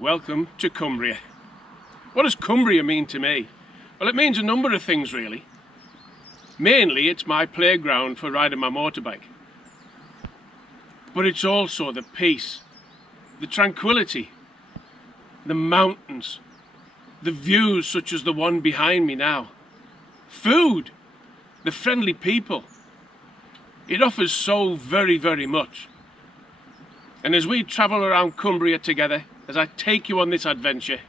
Welcome to Cumbria. What does Cumbria mean to me? Well, it means a number of things really. Mainly it's my playground for riding my motorbike. But it's also the peace, the tranquility, the mountains, the views such as the one behind me now. Food, the friendly people. It offers so very, very much. And as we travel around Cumbria together, as I take you on this adventure,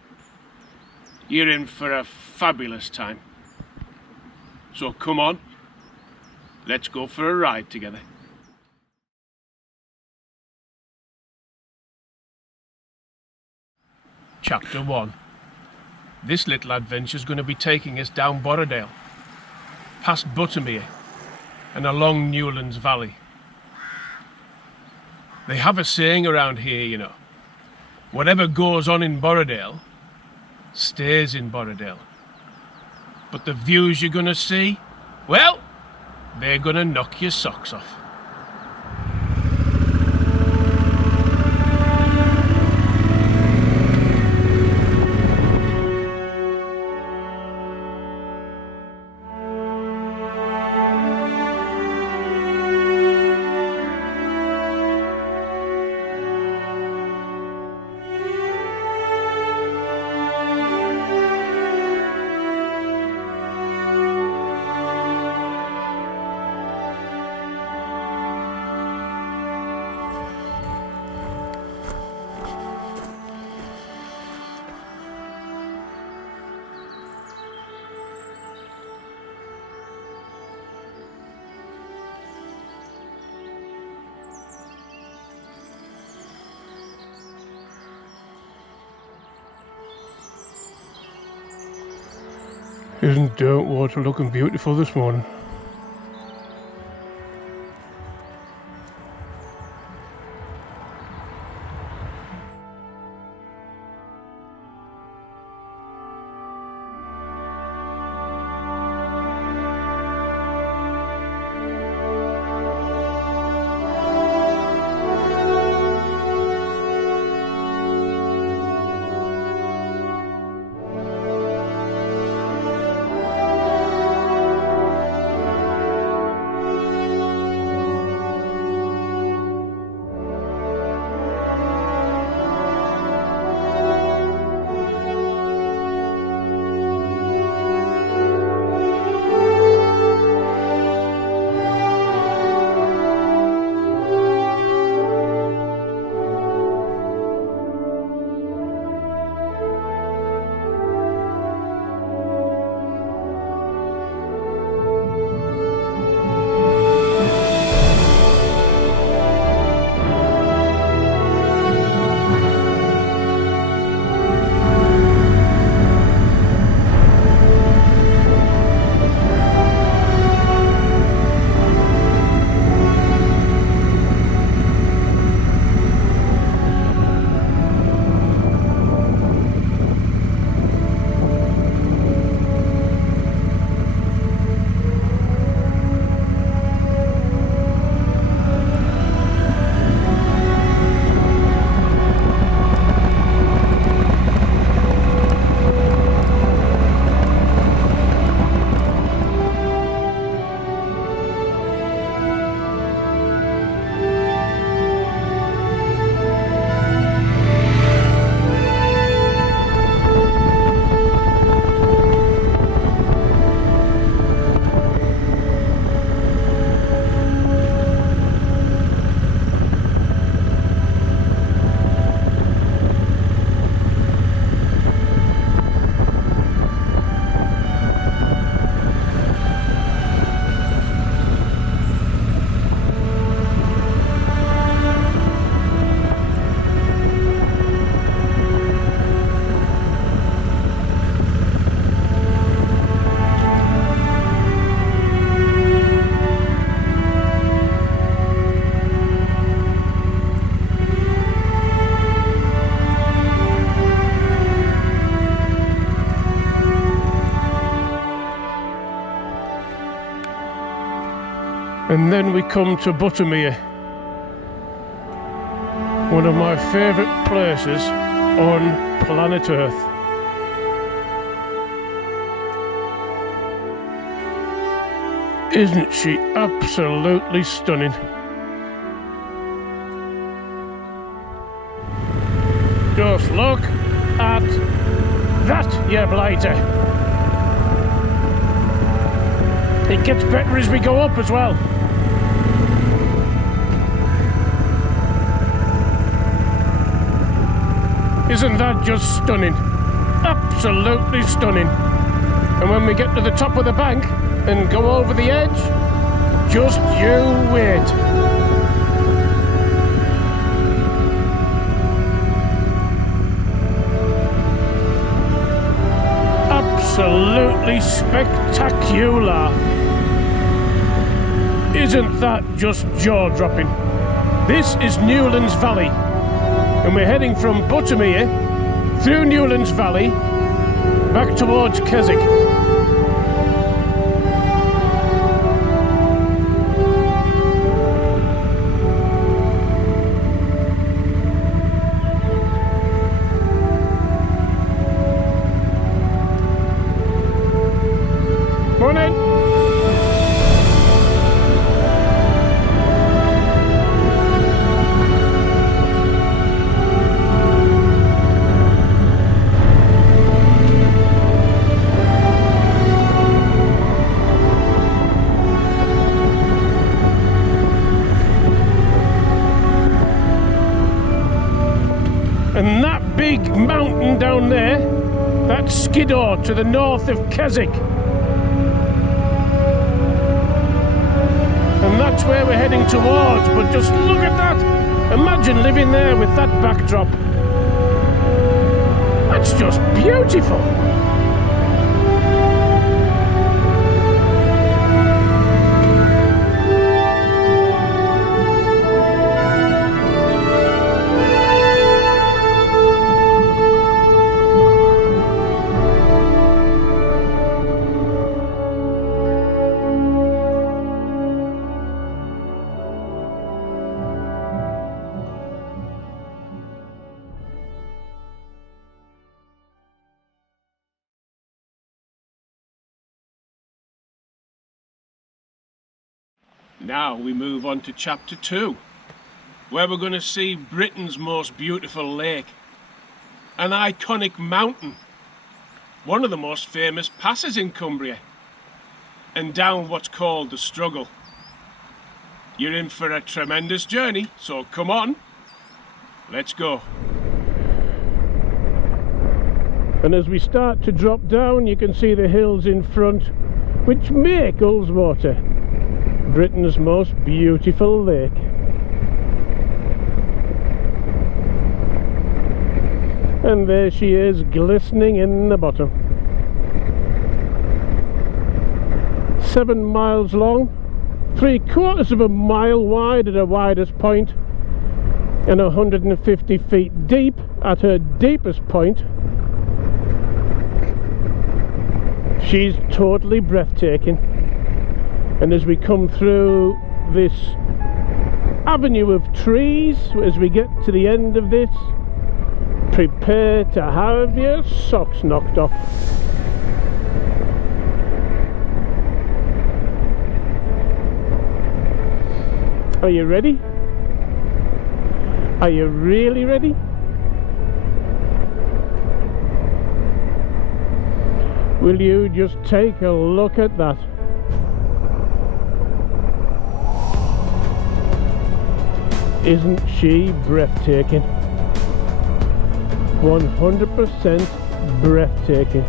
you're in for a fabulous time. So come on, let's go for a ride together. Chapter 1. This little adventure is going to be taking us down Borrowdale, past Buttermere and along Newlands Valley. They have a saying around here, you know, whatever goes on in Borrowdale stays in Borrowdale. But the views you're going to see, well, they're going to knock your socks off. Isn't Dirtwater looking beautiful this morning? And then we come to Buttermere, one of my favourite places on planet Earth. Isn't she absolutely stunning? Just look at that, you blighter. It gets better as we go up as well. Isn't that just stunning? Absolutely stunning. And when we get to the top of the bank and go over the edge, just you wait. Absolutely spectacular. Isn't that just jaw-dropping? This is Newlands Valley, and we're heading from Buttermere through Newlands Valley back towards Keswick. Morning. And that big mountain down there, that's Skiddaw to the north of Keswick. And that's where we're heading towards, but just look at that! Imagine living there with that backdrop. That's just beautiful! Now we move on to chapter 2, where we're going to see Britain's most beautiful lake, an iconic mountain, one of the most famous passes in Cumbria, and down what's called the Struggle. You're in for a tremendous journey, so come on, let's go. And as we start to drop down, you can see the hills in front, which make Ullswater Britain's most beautiful lake. And there she is, glistening in the bottom. 7 miles long, 3/4 of a mile wide at her widest point, and 150 feet deep at her deepest point. She's totally breathtaking. And as we come through this avenue of trees, as we get to the end of this, prepare to have your socks knocked off. Are you ready? Are you really ready? Will you just take a look at that? Isn't she breathtaking? 100% breathtaking.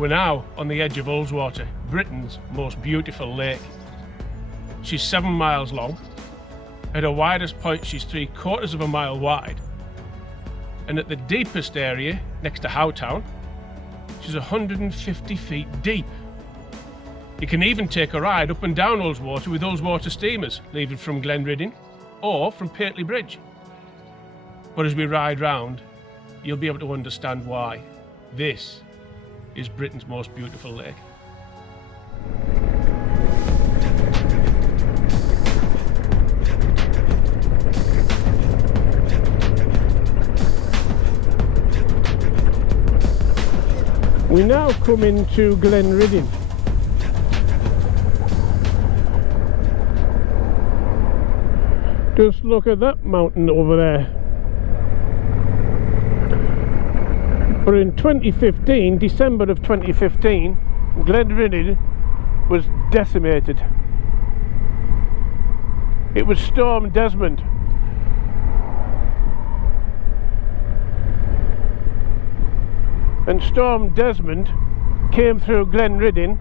We're now on the edge of Ullswater, Britain's most beautiful lake. She's 7 miles long. At her widest point, she's 3/4 of a mile wide. And at the deepest area, next to Howtown, she's 150 feet deep. You can even take a ride up and down Ullswater with Ullswater steamers, leaving from Glenridding or from Pateley Bridge. But as we ride round, you'll be able to understand why this is Britain's most beautiful lake. We now come into Glenridding. Just look at that mountain over there. But in 2015, December of 2015, Glenridding was decimated. It was Storm Desmond. And Storm Desmond came through Glenridding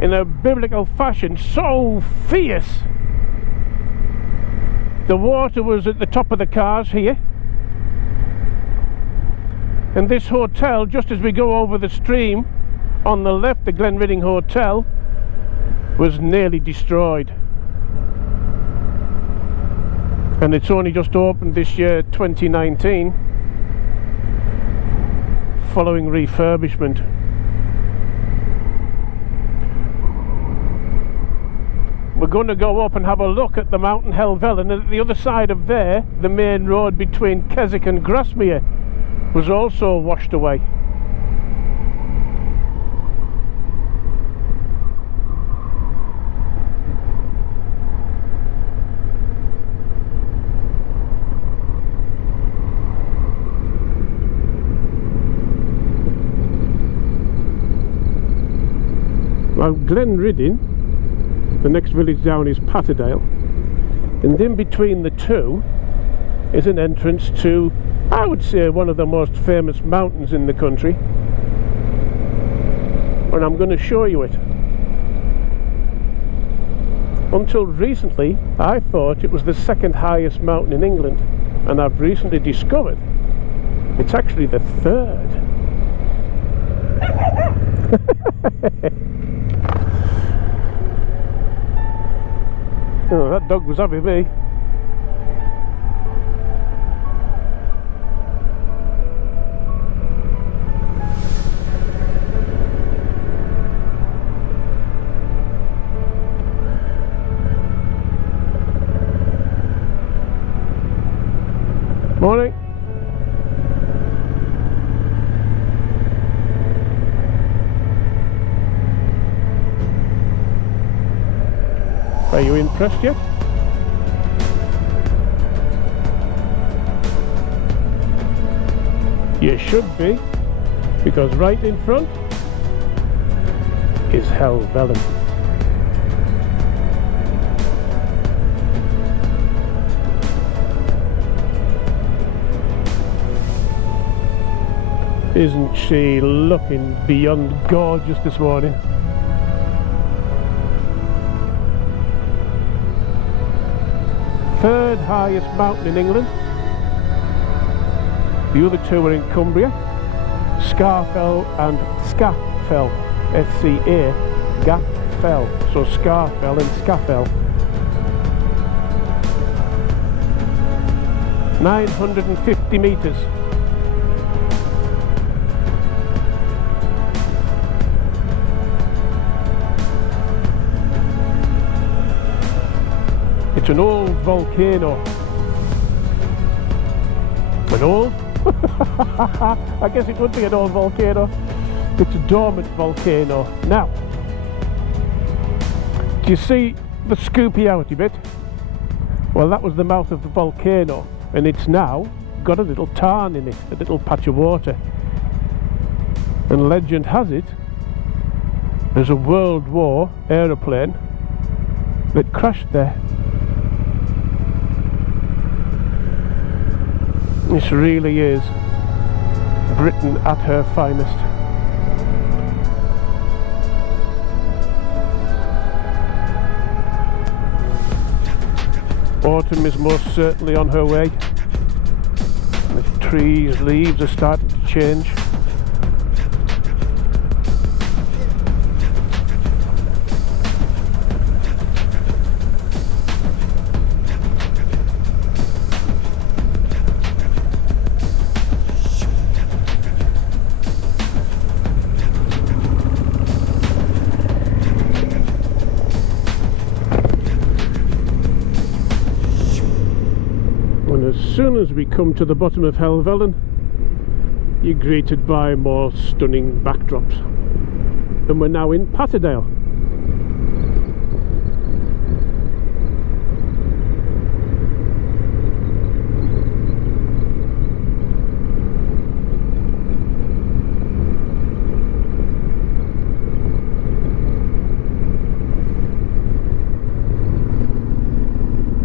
in a biblical fashion so fierce. The water was at the top of the cars here. And this hotel, just as we go over the stream, on the left, the Glenridding Hotel, was nearly destroyed. And it's only just opened this year, 2019, following refurbishment. We're going to go up and have a look at the Mountain Helvellyn, and at the other side of there, the main road between Keswick and Grasmere was also washed away. Well, Glenridding, the next village down is Patterdale, and in between the two is an entrance to, I would say, one of the most famous mountains in the country, and I'm going to show you it. Until recently, I thought it was the second highest mountain in England, and I've recently discovered it's actually the third. Oh, that dog was having me. Morning. Are you impressed yet? You should be, because right in front is Helvellyn. Isn't she looking beyond gorgeous this morning? Third highest mountain in England. The other two are in Cumbria, Scafell and Scafell, S-C-A, Gaffell, so Scafell and Scafell. 950 metres. It's an old volcano. An old? I guess it would be an old volcano. It's a dormant volcano. Now, do you see the scoopy outy bit? Well, that was the mouth of the volcano, and it's now got a little tarn in it, a little patch of water. And legend has it, there's a World War aeroplane that crashed there. This really is Britain at her finest. Autumn is most certainly on her way. The trees' leaves are starting to change. As soon as we come to the bottom of Helvellyn, you're greeted by more stunning backdrops. And we're now in Patterdale.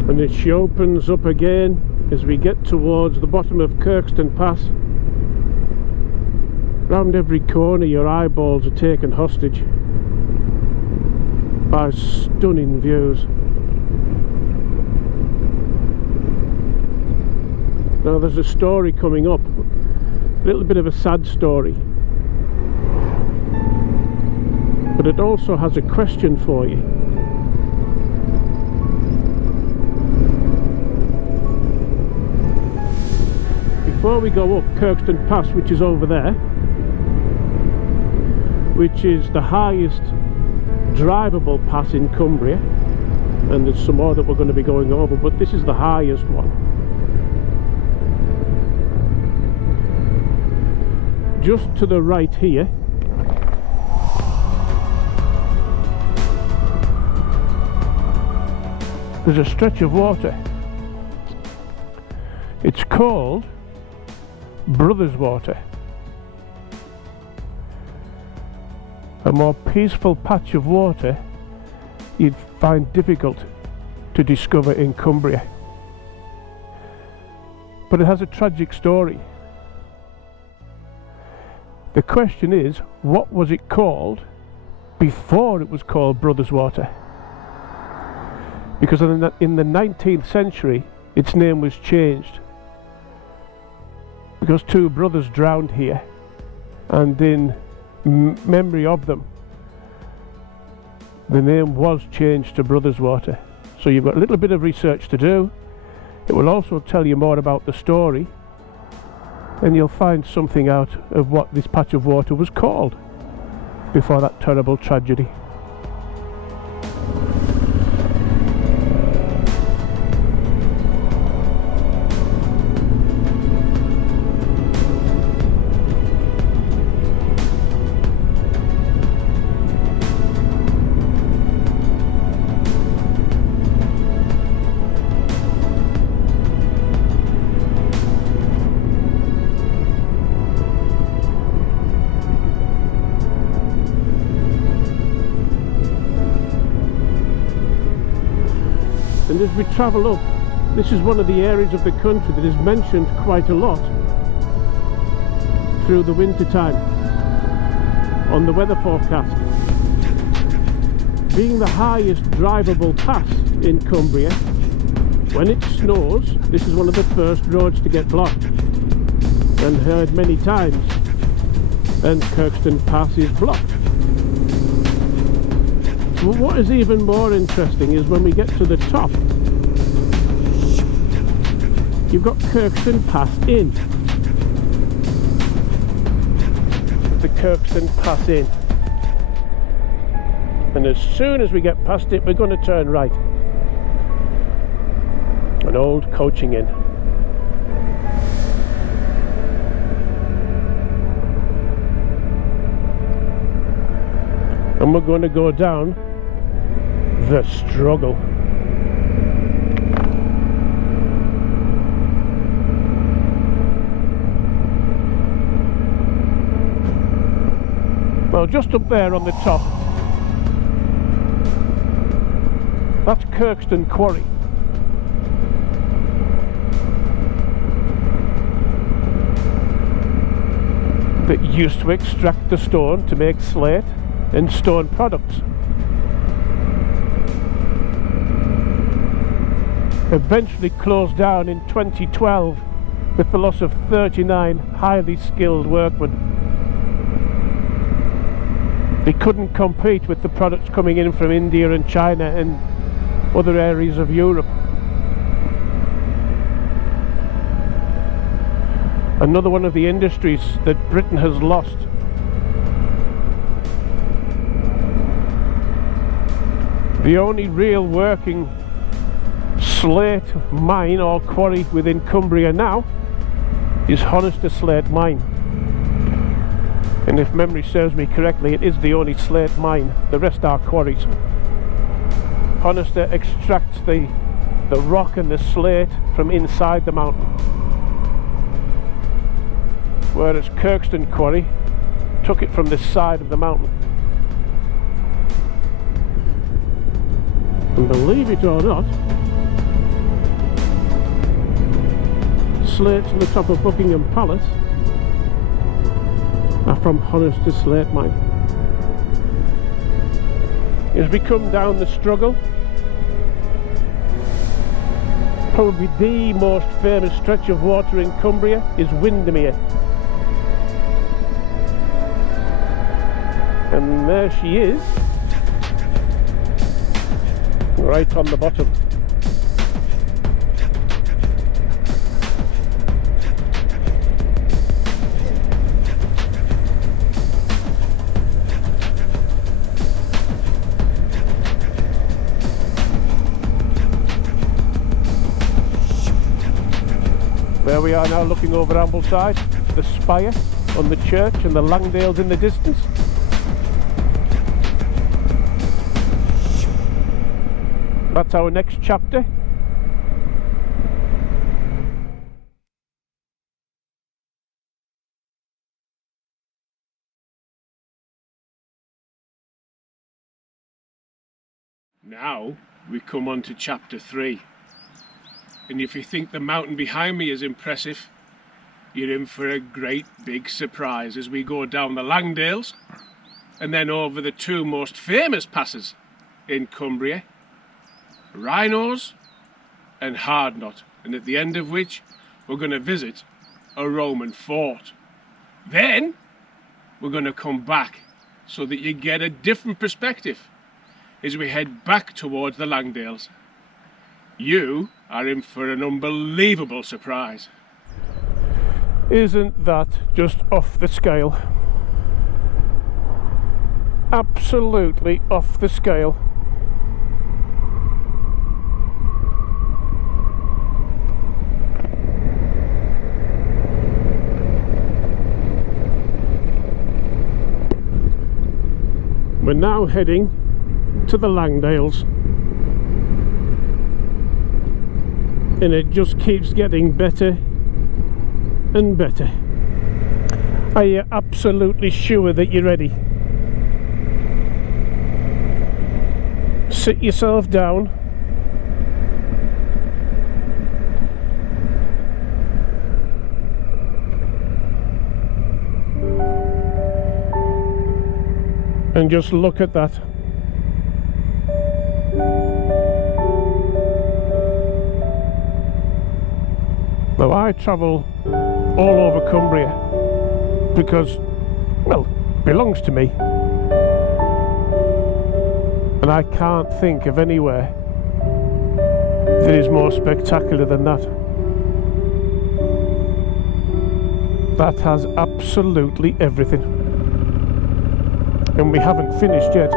And as she opens up again, as we get towards the bottom of Kirkstone Pass, round every corner your eyeballs are taken hostage by stunning views. Now there's a story coming up, a little bit of a sad story, but it also has a question for you. Before we go up Kirkstone Pass, which is over there, which is the highest drivable pass in Cumbria, and there's some more that we're going to be going over, but this is the highest one. Just to the right here there's a stretch of water. It's called Brothers Water. A more peaceful patch of water you'd find difficult to discover in Cumbria. But it has a tragic story. The question is, what was it called before it was called Brothers Water? Because in the 19th century its name was changed, because two brothers drowned here, and in memory of them the name was changed to Brothers Water. So you've got a little bit of research to do. It will also tell you more about the story, and you'll find something out of what this patch of water was called before that terrible tragedy. And as we travel up, this is one of the areas of the country that is mentioned quite a lot through the winter time on the weather forecast. Being the highest drivable pass in Cumbria, when it snows, this is one of the first roads to get blocked, and heard many times, and Kirkstone Pass is blocked. Well, what is even more interesting is when we get to the top, you've got Kirkstone Pass Inn. The Kirkstone Pass Inn. And as soon as we get past it, we're going to turn right. An old coaching inn. And we're going to go down the struggle. Well, just up there on the top, that's Kirkstone Quarry. That used to extract the stone to make slate and stone products. eventually closed down in 2012 with the loss of 39 highly skilled workmen. They couldn't compete with the products coming in from India and China and other areas of Europe. Another one of the industries that Britain has lost. The only real working slate mine or quarry within Cumbria now is Honister Slate Mine. And if memory serves me correctly, it is the only slate mine. The rest are quarries. Honister extracts the rock and the slate from inside the mountain, whereas Kirkstone Quarry took it from the side of the mountain. And believe it or not, slates on the top of Buckingham Palace are from Honister Slate Mine. As we come down the struggle, probably the most famous stretch of water in Cumbria is Windermere. And there she is, right on the bottom. There we are now, looking over Ambleside, the spire on the church and the Langdales in the distance. That's our next chapter. Now we come on to chapter 3. And if you think the mountain behind me is impressive, you're in for a great big surprise as we go down the Langdales and then over the two most famous passes in Cumbria, Rhinos and Hardknot, and at the end of which we're going to visit a Roman fort. Then we're going to come back so that you get a different perspective as we head back towards the Langdales. You are in for an unbelievable surprise. Isn't that just off the scale? Absolutely off the scale. We're now heading to the Langdales, and it just keeps getting better and better. Are you absolutely sure that you're ready? Sit yourself down. And just look at that. Now I travel all over Cumbria because, well, it belongs to me. And I can't think of anywhere that is more spectacular than that. That has absolutely everything. And we haven't finished yet.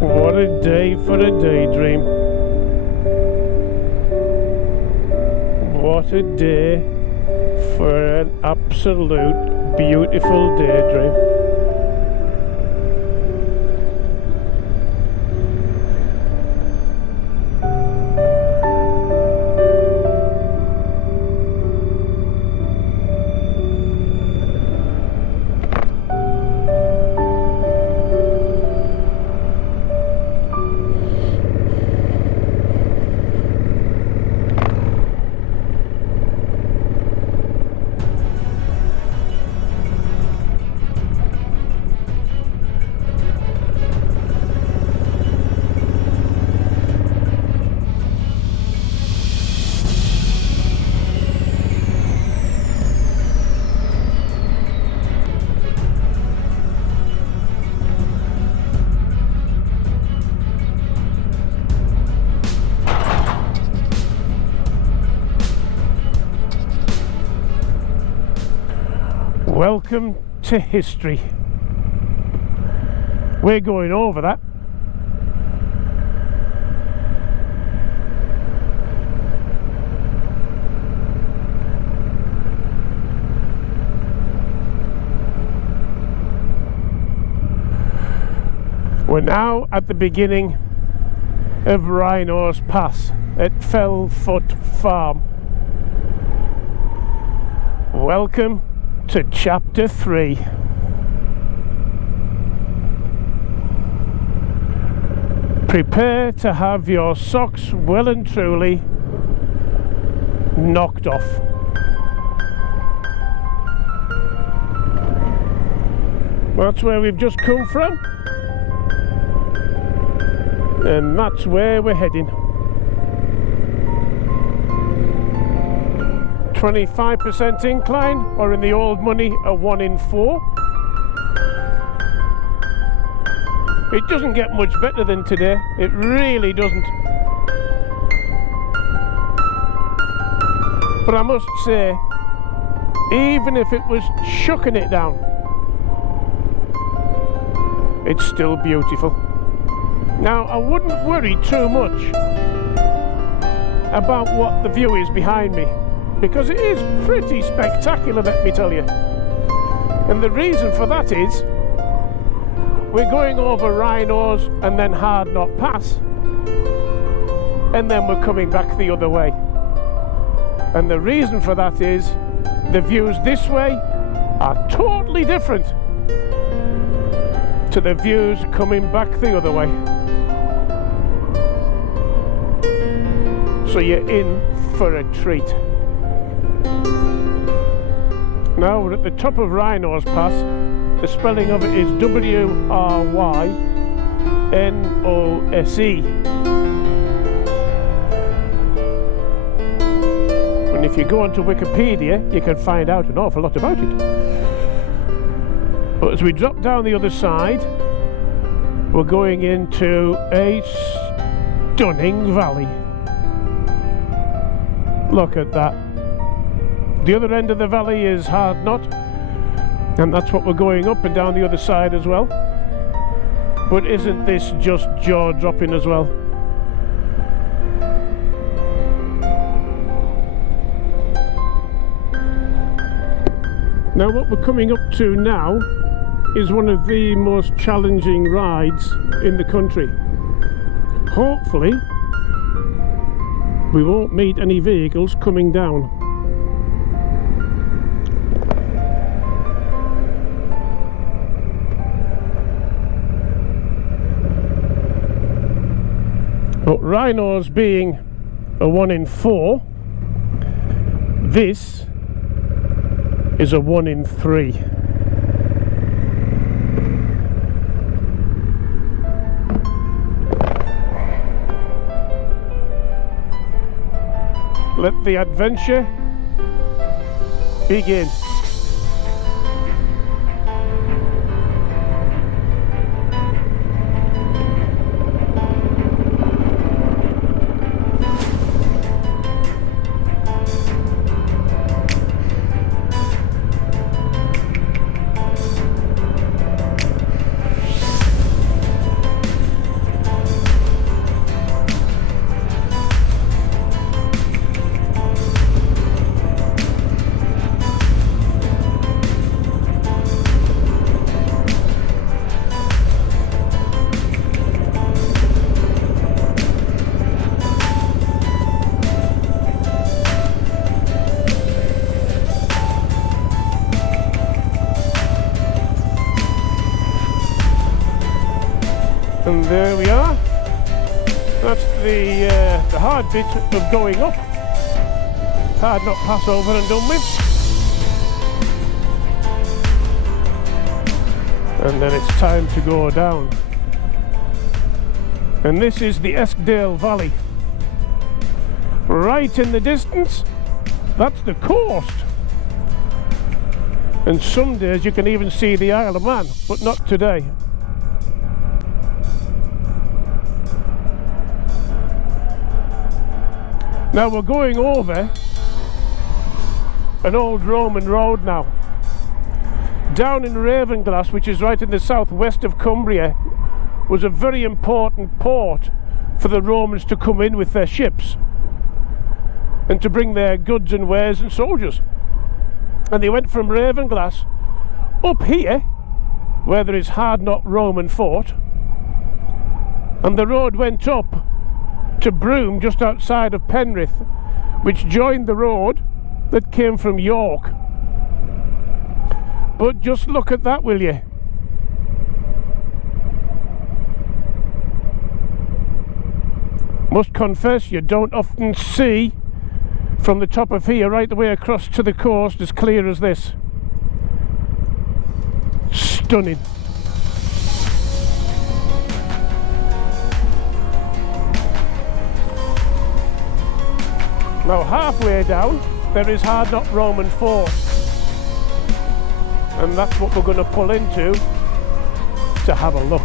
What a day for a daydream. What a day for an absolute beautiful daydream. Welcome to history. We're going over that. We're now at the beginning of Rhinos Pass at Fellfoot Farm. Welcome to Chapter 3. Prepare to have your socks well and truly knocked off. That's where we've just come from, and that's where we're heading. 25% incline, or in the old money, a 1 in 4. It doesn't get much better than today. It really doesn't. But I must say, even if it was chucking it down, it's still beautiful. Now, I wouldn't worry too much about what the view is behind me, because it is pretty spectacular, let me tell you. And the reason for that is we're going over Rhinos and then Hard Knot Pass, and then we're coming back the other way. And the reason for that is the views this way are totally different to the views coming back the other way. So you're in for a treat. Now we're at the top of Rhinos Pass. The spelling of it is W-R-Y-N-O-S-E. And if you go onto Wikipedia, you can find out an awful lot about it. But as we drop down the other side, we're going into a stunning valley. Look at that. The other end of the valley is Hard Knot, and that's what we're going up and down the other side as well. But isn't this just jaw-dropping as well? Now what we're coming up to now is one of the most challenging rides in the country. Hopefully we won't meet any vehicles coming down. But Rhinos being a 1 in 4, this is a 1 in 3. Let the adventure begin. And there we are. That's the hard bit of going up. Hard Knot Pass over and done with. And then it's time to go down. And this is the Eskdale Valley. Right in the distance, that's the coast. And some days you can even see the Isle of Man, but not today. Now we're going over an old Roman road now. down in Ravenglass, which is right in the southwest of Cumbria, was a very important port for the Romans to come in with their ships and to bring their goods and wares and soldiers. And they went from Ravenglass up here, where there is Hardknott Roman fort, and the road went up to Broome, just outside of Penrith, which joined the road that came from York. But just look at that, will you? Must confess, you don't often see from the top of here right the way across to the coast as clear as this. Stunning. Now halfway down there is Hardknott Roman fort, and that's what we're going to pull into to have a look.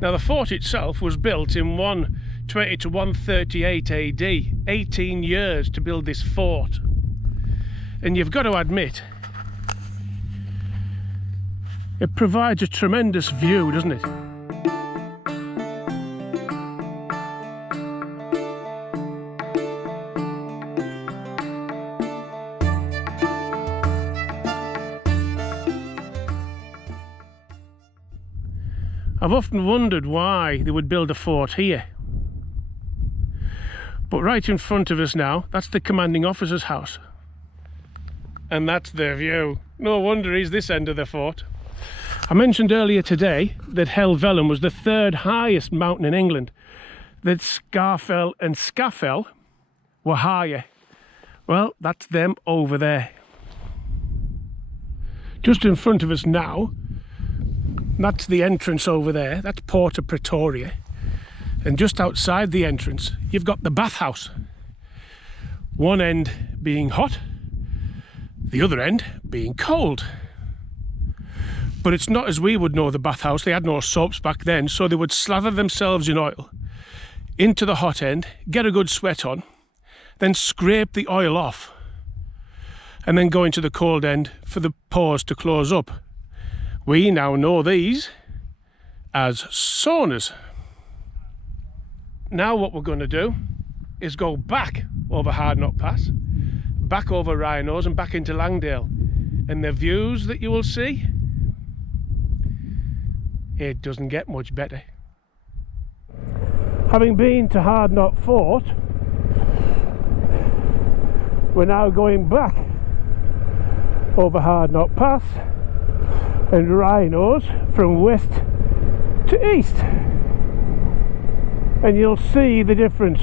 Now the fort itself was built in 120 to 138 AD, 18 years to build this fort. And you've got to admit, it provides a tremendous view, doesn't it? I've often wondered why they would build a fort here. But right in front of us now, that's the commanding officer's house. And that's their view. No wonder he's this end of the fort. I mentioned earlier today that Helvellyn was the third highest mountain in England, that Scafell and Scafell were higher. Well, that's them over there. Just in front of us now, that's the entrance over there, that's Porta Pretoria, and just outside the entrance you've got the bathhouse. One end being hot, the other end being cold. But it's not as we would know the bathhouse. They had no soaps back then, so they would slather themselves in oil into the hot end, get a good sweat on, then scrape the oil off, and then go into the cold end for the pores to close up. We now know these as saunas. Now what we're going to do is go back over Hardknott Pass, back over Rhinos and back into Langdale. And the views that you will see, it doesn't get much better. Having been to Hardknott Fort, we're now going back over Hardknott Pass and Rhinos from west to east, and you'll see the difference.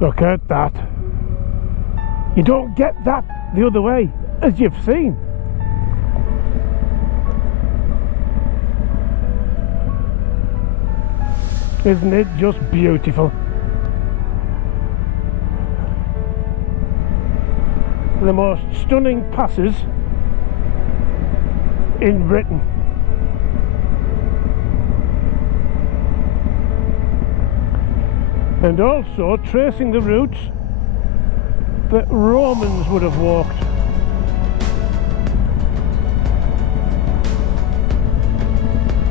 Look at that. You don't get that the other way, as you've seen. Isn't it just beautiful? The most stunning passes in Britain. and also tracing the routes that Romans would have walked.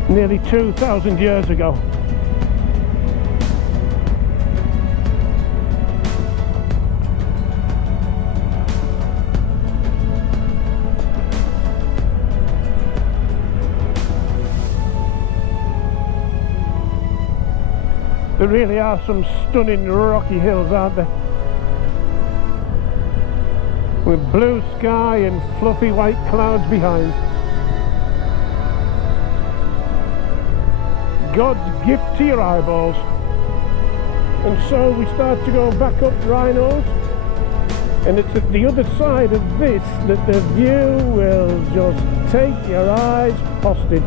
Nearly 2,000 years ago. There really are some stunning rocky hills, aren't there? With blue sky and fluffy white clouds behind. God's gift to your eyeballs. And so we start to go back up Rhinos, and it's at the other side of this that the view will just take your eyes hostage.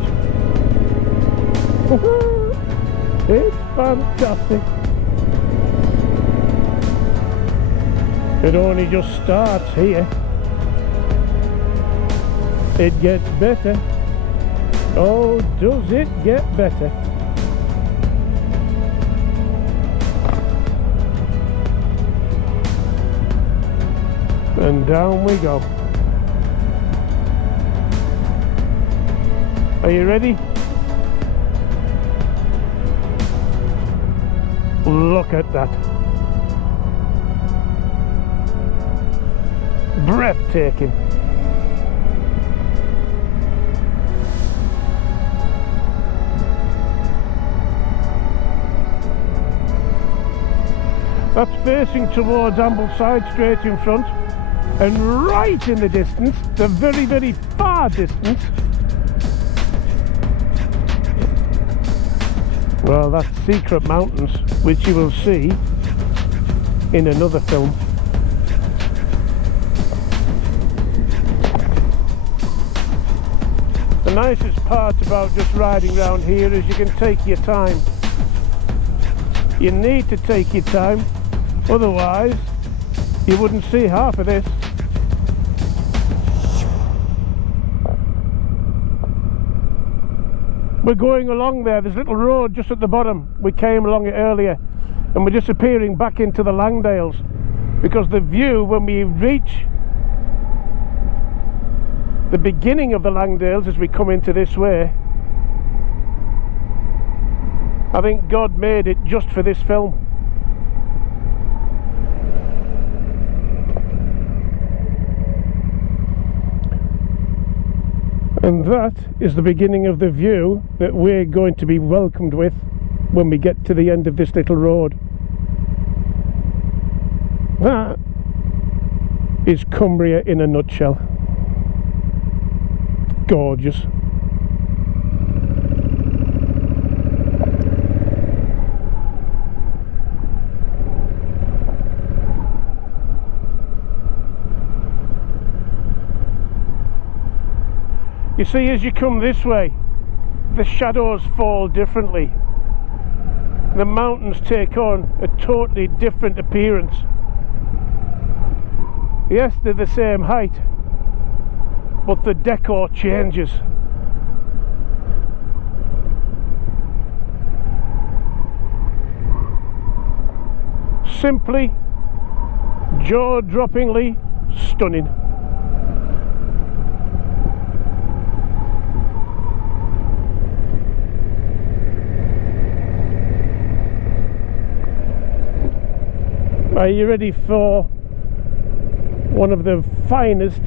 It's fantastic. It only just starts here. It gets better. Oh, does it get better? And down we go. Are you ready? Look at that. Breathtaking. That's facing towards Ambleside, straight in front, and right in the distance, the very, very far distance, well, that's Secret Mountains, which you will see in another film. The nicest part about just riding around here is you can take your time. You need to take your time, otherwise you wouldn't see half of this. We're going along there's a little road just at the bottom. We came along it earlier, and we're disappearing back into the Langdales, because the view when we reach the beginning of the Langdales, as we come into this way, I think God made it just for this film. And that is the beginning of the view that we're going to be welcomed with when we get to the end of this little road. That is Cumbria in a nutshell. Gorgeous. You see, as you come this way, the shadows fall differently. The mountains take on a totally different appearance. Yes, they're the same height, but the decor changes. Simply, jaw-droppingly stunning. Are you ready for one of the finest,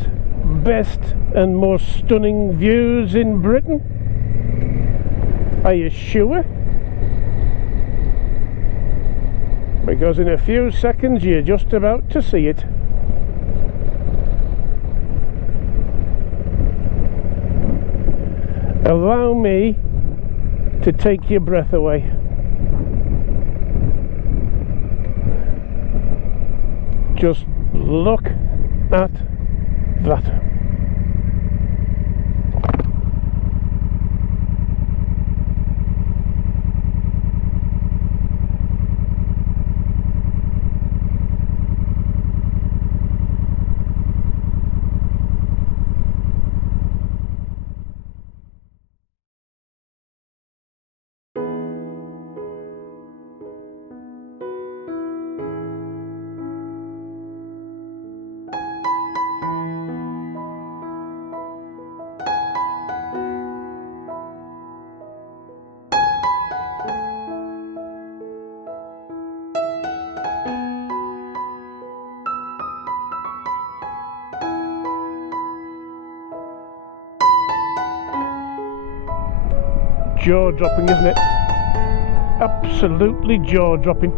best and most stunning views in Britain? Are you sure? Because in a few seconds you're just about to see it. Allow me to take your breath away. Just look at that. jaw-dropping, isn't it? Absolutely jaw-dropping.